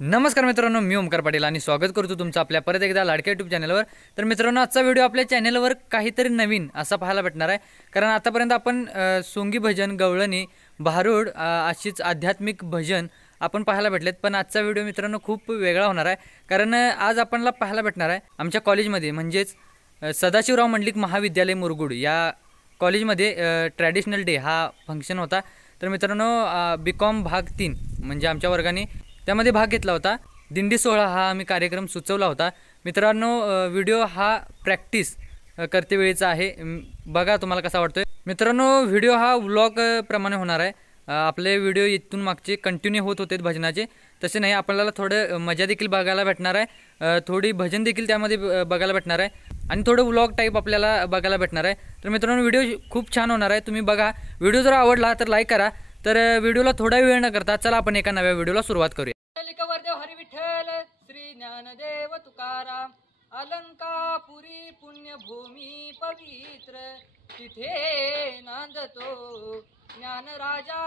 नमस्कार मित्रांनो, मी ओमकार पाटील आणि स्वागत करतो तुमचं आपल्या परत एकदा लाडक्या यूट्यूब चॅनलवर। तर मित्रांनो, आजचा व्हिडिओ आपल्या चॅनलवर काहीतरी नवीन असा पाहायला भेटणार आहे। कारण आतापर्यंत आपण सोंगी भजन, गवळणी, भारूड अशीच आध्यात्मिक भजन आपण पाहायला भेटलेत, पण आजचा व्हिडिओ मित्रांनो खूप वेगळा होणार आहे। कारण आज आपल्याला पाहायला भेटणार आहे आमच्या कॉलेजमध्ये, म्हणजेच सदाशिवराव मंडलिक महाविद्यालय मुरगुड या कॉलेजमध्ये ट्रॅडिशनल डे हा फंक्शन होता। तर मित्रांनो, बीकॉम भाग 3 म्हणजे आमच्या वर्गाने त्यामध्ये भाग घेतला होता। दिंडी सोहळा हा आम्ही कार्यक्रम सुचवला होता। मित्रांनो, व्हिडिओ हा प्रॅक्टिस करते वेळेचा आहे, बघा तुम्हाला कसा वाटतोय। मित्रांनो, व्हिडिओ हा व्लॉग प्रमाणे होणार आहे। आपले व्हिडिओ इथून मागचे कंटिन्यू होत होते भजनाचे, तसे नाही, आपल्याला थोडं मजा देखील बघायला भेटणार आहे, थोडी भजन देखील त्यामध्ये बघायला भेटणार आहे आणि थोडं व्लॉग टाईप आपल्याला बघायला भेटणार आहे। तर मित्रांनो, व्हिडिओ खूप छान होणार आहे, तुम्ही बघा। व्हिडिओ जर आवडला तर लाईक करा। तर व्हिडिओला थोडा वेळ न करता चला आपण एका नव्या व्हिडिओला सुरुवात करूया। वरदेव हरी विठ्ठल श्री ज्ञानदेव तुकाराम अलंकापुरी पुण्यभूमी पवित्र तिथे नांदतो ज्ञानराजा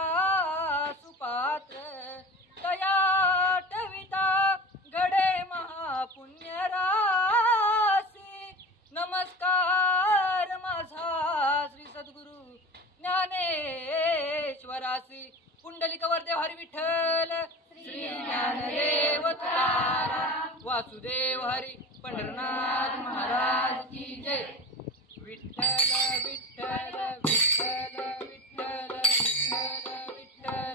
सुपात्र दया टविता घडे महापुण्य राशी नमस्कार माझा श्री सद्गुरु ज्ञानेश्वरासी पुंडलिक वरदेव हरी विठ्ठल श्री ज्ञानदेव तुकाराम वासुदेव हरी पंढरनाथ महाराज की जय। विठ्ठल विठ्ठल विठ्ठल विठ्ठल विठ्ठल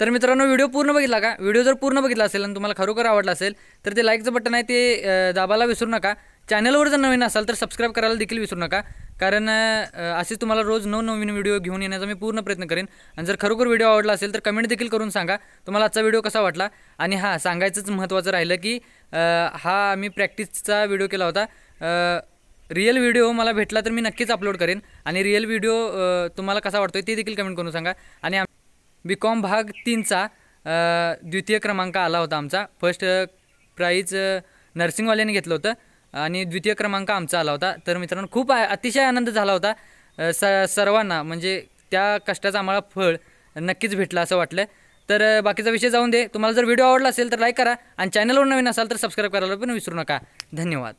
तर मित्रांनो, व्हिडिओ पूर्ण बघितला का? व्हिडिओ जर पूर्ण बघितला असेल आणि तुम्हाला खरोखर आवडला असेल तर ते लाईकचं बटन आहे ते दाबायला विसरू नका। चॅनलवर जर नवीन असाल तर सबस्क्राईब करायला देखील विसरू नका, कारण असेच तुम्हाला रोज नवनवीन व्हिडिओ घेऊन येण्याचा मी पूर्ण प्रयत्न करेन। आणि जर खरोखर व्हिडिओ आवडला असेल तर कमेंट देखील करून सांगा तुम्हाला आजचा व्हिडिओ कसा वाटला। आणि हां, सांगायचंच महत्त्वाचं राहिलं की हा मी प्रॅक्टिसचा व्हिडिओ केला होता, रिअल व्हिडिओ मला भेटला तर मी नक्कीच अपलोड करेन आणि रिअल व्हिडिओ तुम्हाला कसा वाटतोय ते देखील कमेंट करून सांगा. आणि BCom भाग 3चा द्वितीय क्रमांक आला होता आमचा. फर्स्ट प्राईज नर्सिंगवाल्याने घेतलं होतं आणि द्वितीय क्रमांक आमचा आला होता. तर मित्रांनो खूप अतिशय आनंद झाला होता. सर्वांना म्हणजे त्या कष्टाचं आम्हाला फळ नक्कीच भेटलं असं वाटलं. तर बाकीचा विषय जाऊन दे. तुम्हाला जर व्हिडिओ आवडला असेल तर लाईक करा आणि चॅनलवर नवीन असाल तर सबस्क्राईब करायला पण विसरू नका. धन्यवाद.